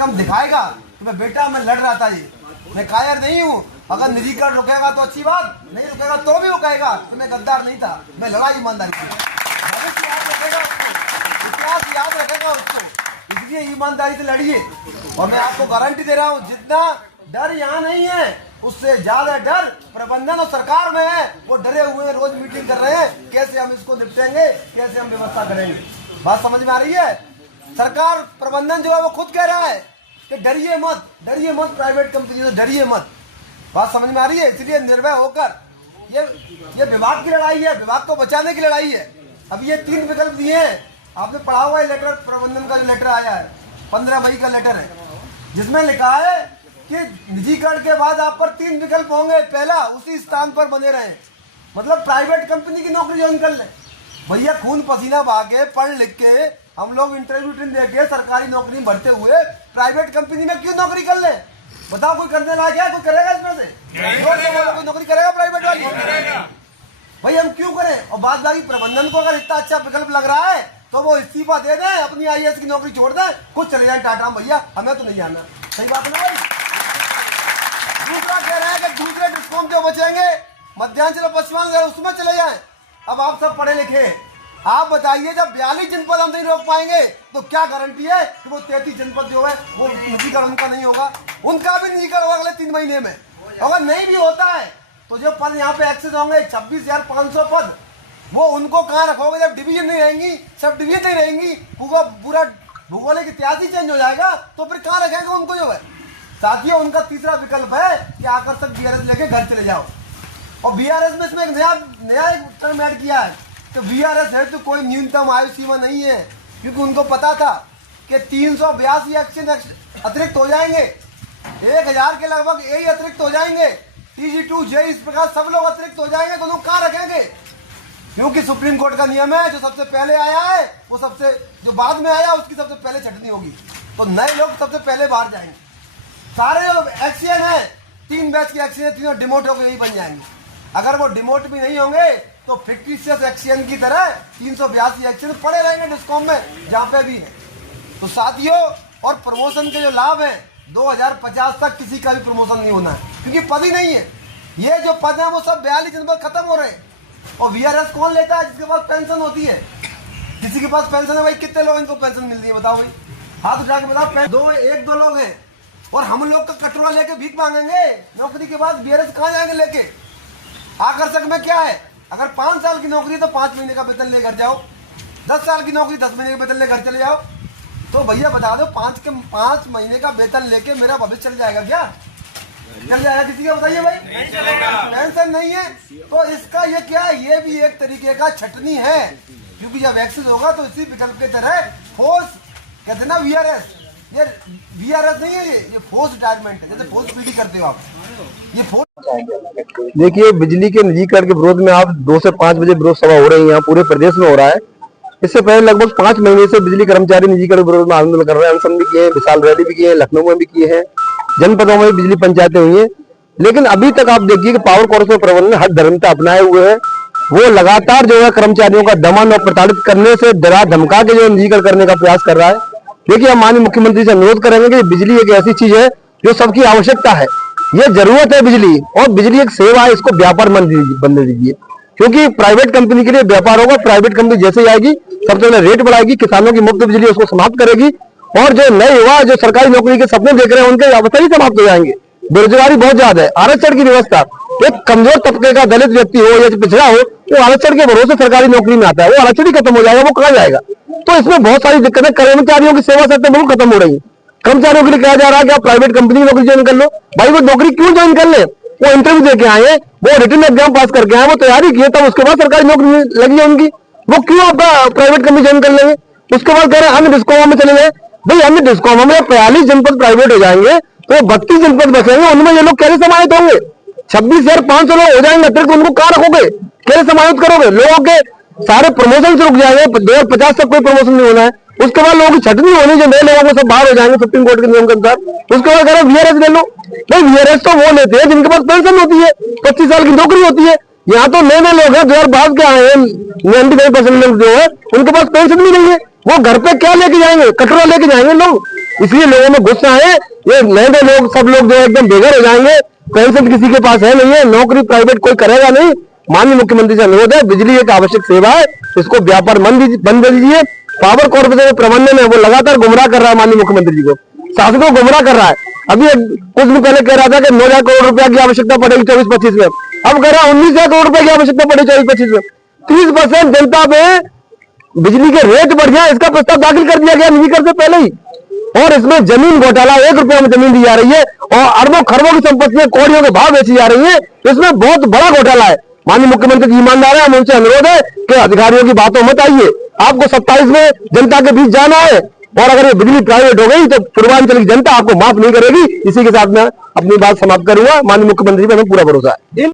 कम दिखाएगा कि मैं बेटा मैं लड़ रहा था, ये मैं कायर नहीं हूँ। अगर निजीकरण रुकेगा तो अच्छी बात, नहीं रुकेगा तो भी वो कहेगा कि मैं गद्दार नहीं था, मैं लड़ा ईमानदारी से। भविष्य याद रखेगा उसको, इतिहास याद रखेगा उसको, इसलिए ईमानदारी से लड़िए। और मैं आपको गारंटी दे रहा हूँ, जितना डर यहाँ नहीं है उससे ज्यादा डर प्रबंधन और सरकार में है। वो डरे हुए हैं, रोज मीटिंग कर रहे हैं कैसे हम इसको निपटेंगे, कैसे हम व्यवस्था करेंगे। बात समझ में आ रही है? सरकार प्रबंधन जो है वो खुद कह रहा है कि डरिए मत प्राइवेट कंपनी से, डरिए मत। बात समझ में आ रही है? इसलिए निर्भय होकर, ये विभाग की लड़ाई है, विभाग को बचाने की लड़ाई है। अब ये 3 विकल्प दिए हैं, आपने पढ़ा हुआ है लेटर, प्रबंधन का जो लेटर आया है 15 मई का लेटर है, जिसमें लिखा है कि निजीकरण के बाद आप पर 3 विकल्प होंगे। पहला, उसी स्थान पर बने रहें, मतलब प्राइवेट कंपनी की नौकरी ज्वाइन कर लें। भैया खून पसीना बहा के पढ़ लिख के हम लोग इंटरव्यू दे के सरकारी नौकरी में भरते हुए प्राइवेट कंपनी में क्यों नौकरी कर ले? बताओ, कोई करने लायक है? कोई करेगा इसमें से? कोई नौकरी करेगा प्राइवेट वाली? भाई हम क्यों करें? और बात बाकी प्रबंधन को अगर इतना अच्छा विकल्प लग रहा है तो वो इस्तीफा दे दें, अपनी IAS की नौकरी छोड़ दें, कुछ चले जाए टाटा में, भैया हमें तो नहीं जाना। सही बात है भाई। दूसरा कह रहे हैं कि दूसरे डिस्कॉम जो बचेंगे मध्यांचल पश्चिमांचल उसमें चले जाएं। अब आप सब पढ़े लिखे, आप बताइए, जब 42 जनपद हम नहीं रोक पाएंगे तो क्या गारंटी है कि वो 33 जनपद जो है वो निजीकरण उनका नहीं होगा? उनका भी निजीकरण होगा अगले 3 महीने में। अगर नहीं भी होता है तो जो पद यहाँ पे एक्सेस होंगे 26,500 पद, वो उनको कहाँ रखोगे जब डिवीजन नहीं रहेंगी, सब डिवीजन नहीं रहेंगी, पूरा भूगोलिक इतिहास ही चेंज हो जाएगा, तो फिर कहाँ रखेंगे उनको जो है? साथियों, उनका तीसरा विकल्प है कि आकर्षक BRS लेके घर चले जाओ। और BRS में इसमें एक नया टर्म ऐड किया है, तो BRS है तो कोई न्यूनतम आयु सीमा नहीं है, क्योंकि उनको पता था कि 382 एक्शन अतिरिक्त हो जाएंगे, 1000 के लगभग यही अतिरिक्त हो जाएंगे, TG2 JEE इस प्रकार सब लोग अतिरिक्त हो जाएंगे, तो लोग कहाँ रखेंगे? क्योंकि सुप्रीम कोर्ट का नियम है, जो सबसे पहले आया है वो सबसे, जो बाद में आया उसकी सबसे पहले छटनी होगी, तो नए लोग सबसे पहले बाहर जाएंगे। सारे जो एक्शन है, 3 बैच के एक्शन है, तीनों डिमोट होकर यही बन जाएंगे। अगर वो डिमोट भी नहीं होंगे तो फिक्टिशियस एक्शन की तरह 382 एक्शन पड़े रहेंगे डिस्कॉम में जहां पे भी है। तो साथियों, और प्रमोशन के जो लाभ हैं, 2050 तक किसी का भी प्रमोशन नहीं होना है, क्योंकि पद ही नहीं है। ये जो पद है वो सब 42 जनपद खत्म हो रहे हैं। और VRS कौन लेता है? जिसके पास पेंशन होती है। किसी के पास पेंशन है भाई, कितने लोग इनको पेंशन मिलती है बताओ भाई, हाथ उठा के बताओ। 1-2 लोग हैं, और हम लोग का कटोरा लेके भीख मांगेंगे नौकरी के बाद। VRS कहाँ जाएंगे लेके? आकर्षक में क्या है, अगर 5 साल की नौकरी है तो 5 महीने का वेतन लेकर जाओ, 10 साल की नौकरी 10 महीने का वेतन लेकर चले जाओ। तो भैया बता दो, 5 महीने का वेतन लेके मेरा भविष्य चल जाएगा क्या? चल जाएगा किसी का? बताइए भाई, नहीं चलेगा। पेंशन नहीं है तो इसका ये क्या है? ये भी एक तरीके का छटनी है, क्योंकि जब एक्सेस होगा तो इसी विकल्प के तरह फोर्स, कहते हैं ना VRS, ये VRS नहीं है, ये फोर्स रिटायरमेंट है, जैसे फोर्स पीडी करते हो आप, ये फोर्स। देखिए, बिजली के निजीकरण के विरोध में आप 2 से 5 बजे विरोध सभा हो रही है, यहाँ पूरे प्रदेश में हो रहा है। इससे पहले लगभग 5 महीने से बिजली कर्मचारी निजीकरण विरोध में आंदोलन कर रहे हैं। अनशन भी किए हैं, विशाल रैली भी किए हैं, लखनऊ में भी किए हैं, जनपदों में बिजली पंचायतें हुई हैं। लेकिन अभी तक आप देखिए कि पावर कॉर्पोरेशन प्रबंधन हद धर्मता अपनाए हुए है। वो लगातार जो है कर्मचारियों का दमन और प्रताड़ित करने से डरा धमका के जो निजीकरण करने का प्रयास कर रहा है। देखिए, हम माननीय मुख्यमंत्री से अनुरोध करेंगे कि बिजली एक ऐसी चीज है जो सबकी आवश्यकता है, ये जरूरत है बिजली, और बिजली एक सेवा है, इसको व्यापार बनने दीजिए। क्योंकि प्राइवेट कंपनी के लिए व्यापार होगा, प्राइवेट कंपनी जैसे आएगी सबसे पहले रेट बढ़ाएगी, किसानों की मुफ्त बिजली उसको समाप्त करेगी, और जो नए युवा जो सरकारी नौकरी के सपने देख रहे हैं उनके अवसर ही समाप्त हो जाएंगे। बेरोजगारी बहुत ज्यादा है, आरक्षण की व्यवस्था, एक कमजोर तबके का दलित व्यक्ति हो या पिछड़ा हो, वो आरक्षण के भरोसे सरकारी नौकरी में आता है, वो आरक्षण ही खत्म हो जाएगा, वो कहाँ जाएगा? तो इसमें बहुत सारी दिक्कतें कर्मचारियों की सेवा सत्ता बिल्कुल खत्म हो रही है। कर्मचारियों के लिए कहा जा रहा है कि आप प्राइवेट कंपनी की नौकरी ज्वाइन कर लो। भाई वो नौकरी क्यों ज्वाइन कर ले? वो इंटरव्यू दे के आए, वो रिटन एग्जाम पास करके आए, वो तैयारी किए, तब उसके बाद सरकारी नौकरी लगी है उनकी, वो क्यों आपका प्राइवेट कंपनी ज्वाइन कर लेंगे? उसके बाद कह रहे हैं अन्य डिस्कॉम में चले गए। भाई अन्य डिस्कॉम में 45 जनपद प्राइवेट हो जाएंगे तो 32 जनपद बचेंगे, उनमें ये लोग कैसे समाहित होंगे? 26,500 लोग हो जाएंगे अतिरिक्त, उनको कहाँ रखोगे? कैसे समाहित करोगे? लोगों के सारे प्रमोशन से रुक जाएंगे, 2050 तक कोई प्रमोशन नहीं होना है। उसके बाद लोगों की छटनी होनी, जो नए लोगों को सब बाहर हो जाएंगे सुप्रीम कोर्ट के नियम के अनुसार। उसके बाद कह रहे VRS ले लो। नहीं, VRS तो वो लेते हैं जिनके पास पेंशन होती है, 25 साल की नौकरी होती है। यहाँ तो नए नए लोग हैं 2012 के आए हैं, 95% लोग जो है उनके पास पेंशन भी नहीं है, वो घर पे क्या लेके जाएंगे? कटोरा लेके जाएंगे लोग। इसलिए लोगों में गुस्सा है। ये नए नए लोग, सब लोग जो है एकदम बेघर हो जाएंगे। पेंशन किसी के पास है नहीं है, नौकरी प्राइवेट कोई करेगा नहीं। माननीय मुख्यमंत्री से अनुरोध है, बिजली एक आवश्यक सेवा है, इसको व्यापार बंद कर दीजिए। पावर कॉर्पोरेशन प्रबंधन है वो लगातार गुमराह कर रहा है माननीय मुख्यमंत्री जी को, शासन को गुमराह कर रहा है। अभी कुछ दिन पहले कह रहा था कि 9,000 करोड़ रुपया की आवश्यकता पड़ेगी 24-25 में, अब कह रहा है 19,000 करोड़ रुपए की आवश्यकता पड़ेगी 24-25 में। 30% जनता पे बिजली के रेट बढ़ गया, इसका प्रस्ताव दाखिल कर दिया गया निजीकरण से पहले ही। और इसमें जमीन घोटाला, 1 रुपया में जमीन दी जा रही है और अरबों खरबों की संपत्ति में कौड़ियों के भाव बेची जा रही है। इसमें बहुत बड़ा घोटाला है। माननीय मुख्यमंत्री जी ईमानदार है, हम उनसे अनुरोध है कि अधिकारियों की बातों मत आइए। आपको 27 में जनता के बीच जाना है और अगर ये बिजली प्राइवेट हो गई तो पूर्वांचल की जनता आपको माफ नहीं करेगी। इसी के साथ मैं अपनी बात समाप्त करूंगा। माननीय मुख्यमंत्री पर हमें पूरा भरोसा है।